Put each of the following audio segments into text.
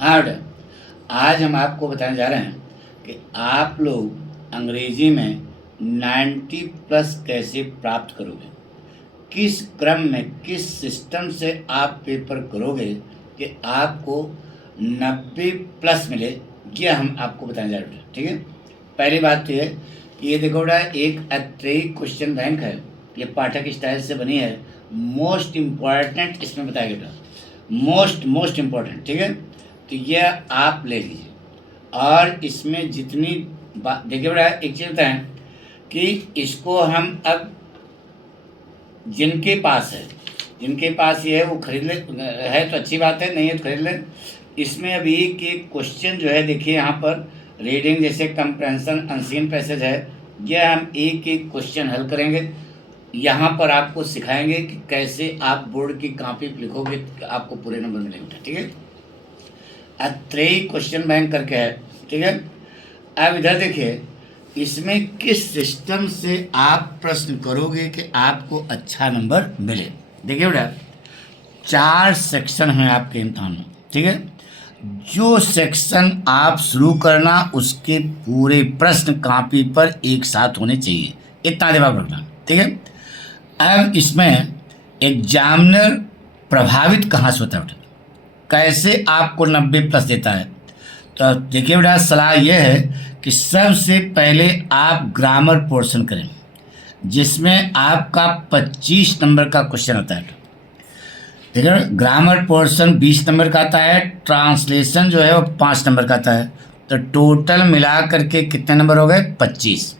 हाँ बेटा, आज हम आपको बताने जा रहे हैं कि आप लोग अंग्रेजी में 90 प्लस कैसे प्राप्त करोगे, किस क्रम में, किस सिस्टम से आप पेपर करोगे कि आपको 90 प्लस मिले। ये हम आपको बताने जा रहे हैं। ठीक है, पहली बात तो ये देखो बेटा, एक अत्रेयी क्वेश्चन बैंक है, ये पाठक स्टाइल से बनी है। मोस्ट इम्पॉर्टेंट इसमें बताया बेटा, मोस्ट इम्पॉर्टेंट। ठीक है, तो यह आप ले लीजिए। और इसमें जितनी बात देखिए बेटा, एक चीज़ बताएं कि इसको हम अब जिनके पास है, जिनके पास ये है वो खरीद ले, है तो अच्छी बात है, नहीं है तो खरीद लें। इसमें अभी के क्वेश्चन जो है देखिए यहाँ पर रीडिंग जैसे कंप्रेंशन अनसीन पैसेज है, यह हम एक एक क्वेश्चन हल करेंगे। यहाँ पर आपको सिखाएंगे कि कैसे आप बोर्ड की कॉपी पर लिखोगे, आपको पूरे नंबर मिलेंगे। ठीक है, अत्रेयी क्वेश्चन बैंक करके है। ठीक है, अब इधर देखिए, इसमें किस सिस्टम से आप प्रश्न करोगे कि आपको अच्छा नंबर मिले। देखिए बेटा, 4 सेक्शन हैं आपके इम्तहान में। ठीक है, जो सेक्शन आप शुरू करना उसके पूरे प्रश्न कॉपी पर एक साथ होने चाहिए, इतना दिमाग रखना। ठीक है, अब इसमें एग्जामिनर प्रभावित कहाँ से होता है, कैसे आपको 90 प्लस देता है। तो देखिए बेटा, सलाह यह है कि सबसे पहले आप ग्रामर पोर्शन करें, जिसमें आपका 25 नंबर का क्वेश्चन आता है। देखिए, ग्रामर पोर्शन 20 नंबर का आता है, ट्रांसलेशन जो है वो 5 नंबर का आता है। तो टोटल मिला करके कितने नंबर हो गए, 25।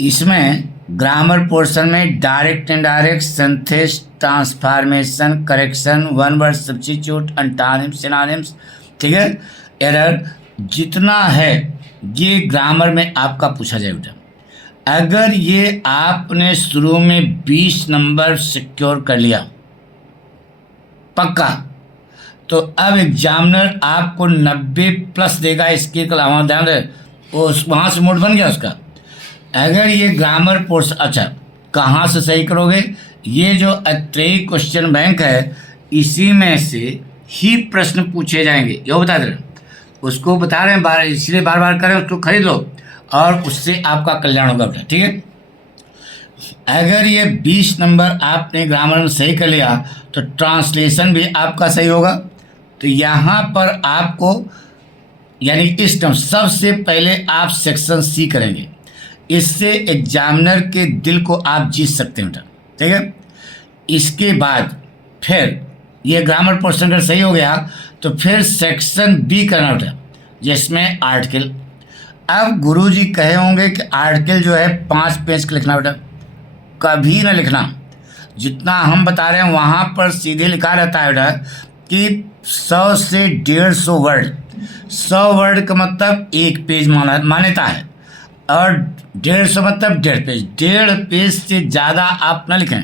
इसमें ग्रामर पोर्शन में direct indirect, synthesis, transformation, correction, one word substitute, antonyms, synonyms, ठीक है, एरर, जितना है ये ग्रामर में आपका पूछा जाए बेटा। अगर ये आपने शुरू में 20 नंबर सिक्योर कर लिया पक्का, तो अब एग्जामिनर आपको 90 प्लस देगा। इसके अलावा ध्यान रहे, उस वहाँ से मोड बन गया उसका। अगर ये ग्रामर पोर्शन, अच्छा कहाँ से सही करोगे, ये जो अत्रेयी क्वेश्चन बैंक है इसी में से ही प्रश्न पूछे जाएंगे, ये बता दे रहे, उसको बता रहे हैं बार, इसलिए बार बार करें, उसको खरीद लो और उससे आपका कल्याण होगा बेटा। ठीक है, अगर ये 20 नंबर आपने ग्रामर में सही कर लिया तो ट्रांसलेशन भी आपका सही होगा। तो यहाँ पर आपको यानी इस टर्म सबसे पहले आप सेक्शन सी करेंगे, इससे एग्जामिनर के दिल को आप जीत सकते हैं बेटा। ठीक है, इसके बाद फिर ये ग्रामर पोर्शन अगर सही हो गया तो फिर सेक्शन बी करना बेटा, जिसमें आर्टिकल। अब गुरुजी कहे होंगे कि आर्टिकल जो है 5 पेज का लिखना बेटा, कभी ना लिखना। जितना हम बता रहे हैं वहाँ पर सीधे लिखा रहता है बेटा कि 100 से 150 वर्ड। 100 वर्ड का मतलब 1 पेज मान्यता है, और 150 मतलब 1.5 पेज। 1.5 पेज से ज़्यादा आप ना लिखें।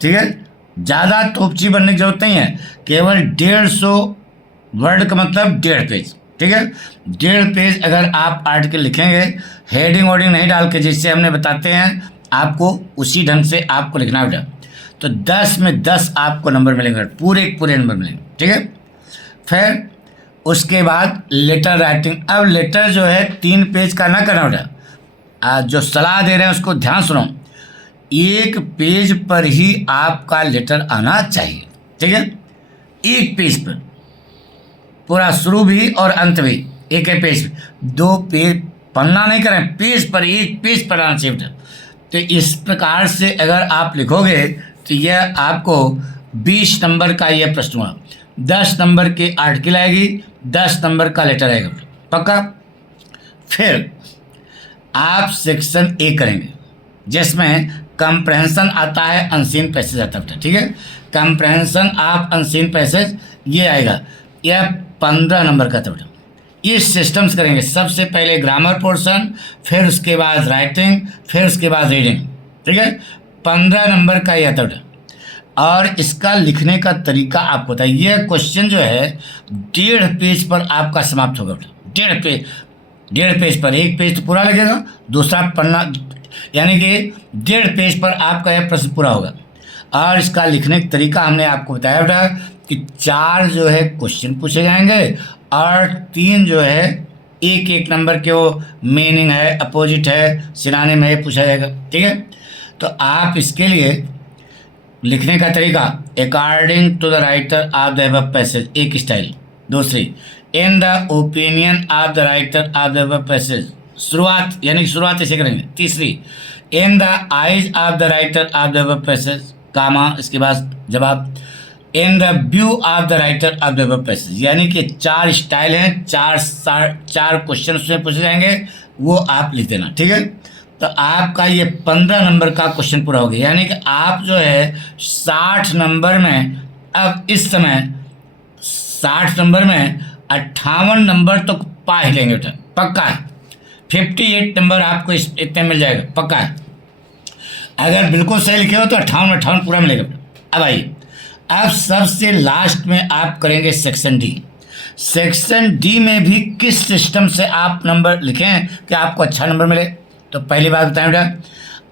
ठीक है, ज़्यादा तोपची बनने की जरूरत नहीं है, केवल 150 वर्ड का मतलब 1.5 पेज। ठीक है, 1.5 पेज अगर आप आर्टिकल लिखेंगे, हेडिंग वोडिंग नहीं डाल के, जैसे हमने बताते हैं आपको उसी ढंग से आपको लिखना बेटा, तो 10 में 10 आपको नंबर मिलेंगे, पूरे नंबर मिलेंगे। ठीक है, फिर उसके बाद लेटर राइटिंग। अब लेटर जो है 3 पेज का ना करना बेटा, जो सलाह दे रहे हैं उसको ध्यान सुनो, 1 पेज पर ही आपका लेटर आना चाहिए। ठीक है, 1 पेज पर, पूरा शुरू भी और अंत भी एक पेज पर। 2 पेज पन्ना नहीं करें, पेज पर, 1 पेज पर आना चाहिए बेटा। तो इस प्रकार से अगर आप लिखोगे तो यह आपको 20 नंबर का यह प्रश्न हुआ, 10 नंबर की आर्टिकल आएगी, 10 नंबर का लेटर आएगा पक्का। फिर आप सेक्शन ए करेंगे, जिसमें कंप्रहेंशन आता है, अनसीन पैसेज आता है। ठीक है, कंप्रहेंशन ऑफ अनसीन पैसेज ये आएगा, यह 15 नंबर का था। ये सिस्टम्स करेंगे, सबसे पहले ग्रामर पोर्शन, फिर उसके बाद राइटिंग, फिर उसके बाद रीडिंग। ठीक है, 15 नंबर का यह था। और इसका लिखने का तरीका आपको बताइए। यह क्वेश्चन जो है 1.5 पेज पर आपका समाप्त होगा। 1.5 पेज पर, 1 पेज तो पूरा लगेगा, दूसरा पन्ना, यानी कि 1.5 पेज पर आपका यह प्रश्न पूरा होगा। और इसका लिखने का तरीका हमने आपको बताया बेटा कि 4 जो है क्वेश्चन पूछे जाएंगे और 3 जो है एक एक नंबर के वो मीनिंग है, अपोजिट है, सिनोनिम है, पूछा जाएगा। ठीक है, तो आप इसके लिए लिखने का तरीका according to the writer of the above passage, एक स्टाइल। दूसरी, in the opinion of the writer of the above passage, शुरुआत यानी कि शुरुआत ऐसे करेंगे। तीसरी, in the eyes of the writer of the above passage, comma, इसके बाद जवाब, in the view of the writer of the above passage, यानी कि 4 स्टाइल हैं, 4 क्वेश्चन उसमें पूछे जाएंगे, वो आप लिख देना। ठीक है, तो आपका ये 15 नंबर का क्वेश्चन पूरा हो गया, यानी कि आप जो है 60 नंबर में, अब इस समय 60 नंबर में 58 नंबर तो पा ही लेंगे बेटा, पक्का है। 58 नंबर आपको इतने मिल जाएगा, पक्का है। अगर बिल्कुल सही लिखे हो तो 58 पूरा मिलेगा बेटा। अब आइए, अब सबसे लास्ट में आप करेंगे सेक्शन डी। सेक्शन डी में भी किस सिस्टम से आप नंबर लिखें कि आपको अच्छा नंबर मिले। तो पहली बात बताएं बेटा,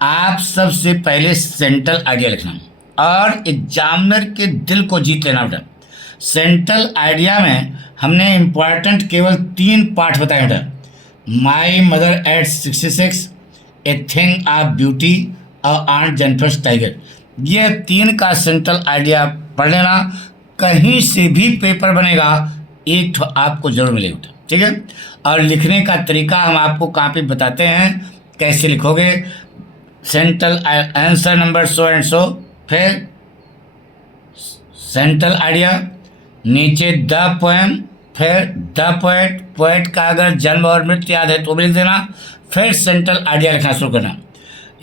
आप सबसे पहले सेंट्रल आइडिया लिखना और एग्जामिनर के दिल को जीत लेना बेटा। सेंट्रल आइडिया में हमने इम्पॉर्टेंट केवल 3 पार्ट बताए बेटा, my mother eight 66, A thing of beauty और आंट जेनिफर टाइगर। ये 3 का सेंट्रल आइडिया पढ़ लेना, कहीं से भी पेपर बनेगा एक तो आपको जरूर मिलेगा। ठीक है, और लिखने का तरीका हम आपको कॉपी बताते हैं कैसे लिखोगे। Central answer number so and so, फिर सेंट्रल आइडिया, नीचे द पोएम, फिर द पोएट, पोएट का अगर जन्म और मृत्यु याद है तो भी लिख देना, फिर सेंट्रल आइडिया लिखना शुरू करना।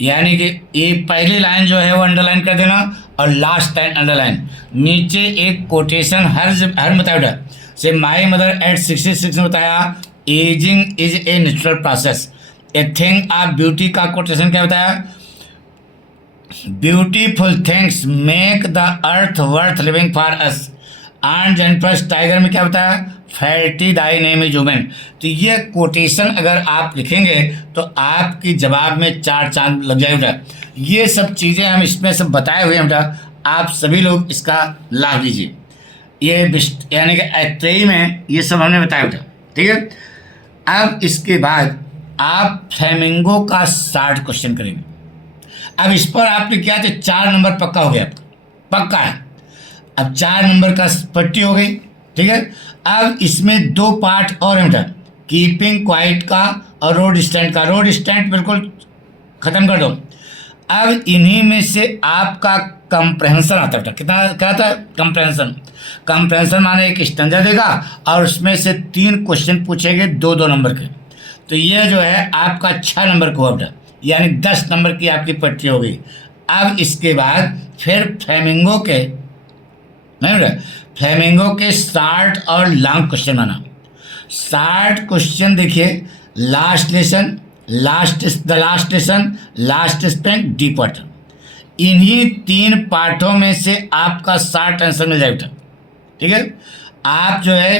यानी कि ये पहली लाइन जो है वो अंडरलाइन कर देना और लास्ट लाइन अंडरलाइन, नीचे एक कोटेशन हर बताया से माई मदर एट 66 में बताया ageing is a natural process. A thing of beauty का कोटेशन क्या बताया, beautiful things make the earth worth living for us. Aunt Jennifer tiger में क्या बताया, frailty thy name is women. तो ये कोटेशन अगर आप लिखेंगे तो आपकी जवाब में 4 चांद लग जाएगा। ये सब चीज़ें हम इसमें सब बताए हुए हैं बेटा, आप सभी लोग इसका लाभ लीजिए। ये यानी कि एत्रेई में ये सब हमने बताया बेटा। ठीक है, अब इसके बाद आप फ्लेमिंगो का 60 क्वेश्चन करेंगे। अब इस पर आपने किया तो 4 नंबर पक्का हो गया आपका, पक्का है। अब 4 नंबर का पट्टी हो गई। ठीक है, अब इसमें 2 पार्ट और हैं बेटा, कीपिंग क्वाइट का और रोड स्टैंड का। रोड स्टैंड बिल्कुल खत्म कर दो। अब इन्हीं में से आपका कंप्रहेंशन आता है। कितना क्या आता है, कंप्रहेंशन। कंप्रहेंशन माने एक स्टैंडर्ड देगा और उसमें से 3 क्वेश्चन पूछेंगे 2-2 नंबर के। तो ये जो है आपका 6 नंबर का हुआ, यानी 10 नंबर की आपकी पट्टी हो गई। अब इसके बाद फिर फ्लेमिंगो के नहीं, फ्लेमिंगो के 60 और लॉन्ग क्वेश्चन आना। 60 क्वेश्चन देखिए, last lesson, the last lesson, last spent, deep water, इन्हीं 3 पार्टों में से आपका 60 आंसर मिल जाएगा। ठीक है, आप जो है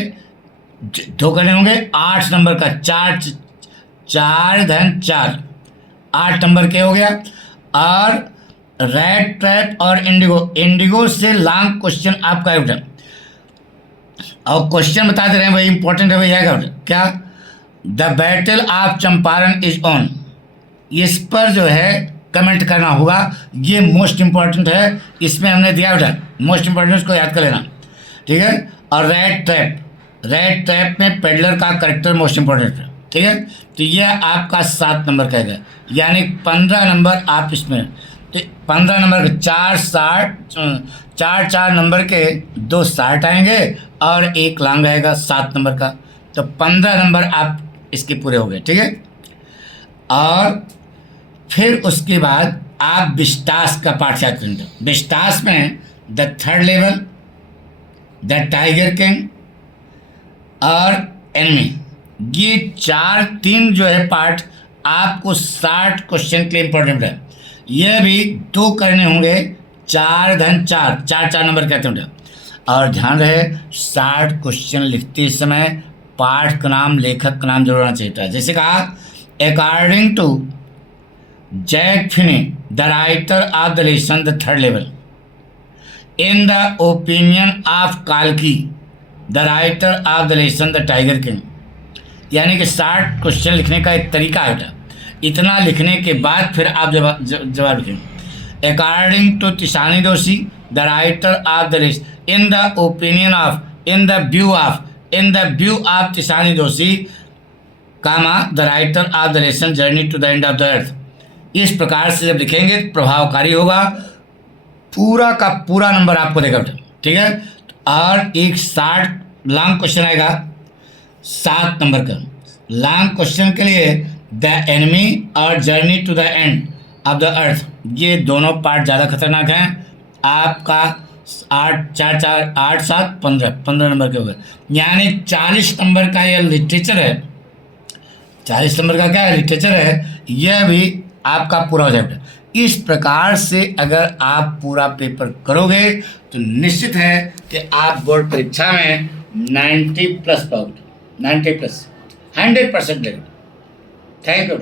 2 करने होंगे 8 नंबर का, 4 धन 4, 8 नंबर के हो गया। और रेड ट्रैप और इंडिगो से लॉन्ग क्वेश्चन आपका है बेटा। और क्वेश्चन बता दे रहे हैं भाई, इंपॉर्टेंट है भैया क्या, the battle of Champaran is on. इस पर जो है कमेंट करना होगा, ये मोस्ट इंपॉर्टेंट है, इसमें हमने दिया बेटा, मोस्ट इंपॉर्टेंट, इसको याद कर लेना। ठीक है, और रेड ट्रैप में पेडलर का करेक्टर मोस्ट इंपॉर्टेंट है। ठीक है, तो यह आपका 7 नंबर का है, यानी 15 नंबर आप इसमें, तो 15 नंबर के 4 नंबर के 2 60 आएंगे और 1 लॉन्ग आएगा 7 नंबर का। तो 15 नंबर आप इसके पूरे हो गए। ठीक है, और फिर उसके बाद आप विस्टास का पार्ट याद करेंगे। विस्टास में the third level, the tiger king और एनिमी, ये 3 जो है पार्ट आपको 60 क्वेश्चन के लिए इंपॉर्टेंट है। ये भी 2 करने होंगे, 4 धन 4, 4 नंबर कहते हैं। और ध्यान रहे 60 क्वेश्चन लिखते समय पाठ का नाम, लेखक का नाम जरूर होना चाहिए। जैसे कहा, according to Jack Finney the writer of the lesson the third level, in the opinion of काल्की the writer of the lesson the tiger king. यानी कि 60 क्वेश्चन लिखने का एक तरीका है बेटा। इतना लिखने के बाद फिर आप जवाब लिखेंगे। According to Tishani Doshi the writer of the list in the opinion of in the view of Tishani Doshi comma the writer of the lesson journey to the end of the earth. इस प्रकार से जब लिखेंगे तो प्रभावकारी होगा, पूरा का पूरा नंबर आपको देगा बेटा, ठीक है। और एक 60 लॉन्ग क्वेश्चन आएगा 7 नंबर का। लॉन्ग क्वेश्चन के लिए द एनिमी और journey to the end of the earth, ये दोनों पार्ट ज़्यादा खतरनाक हैं। आपका 8 4 4 8 7 15 नंबर के हो गए। यानी 40 नंबर का ये लिटरेचर है, 40 नंबर का क्या है, लिटरेचर है। यह भी आपका पूरा हो जाएगा। इस प्रकार से अगर आप पूरा पेपर करोगे तो निश्चित है कि आप बोर्ड परीक्षा में 90 प्लस पाओगे, 90 प्लस 100% लेंगे। Thank you.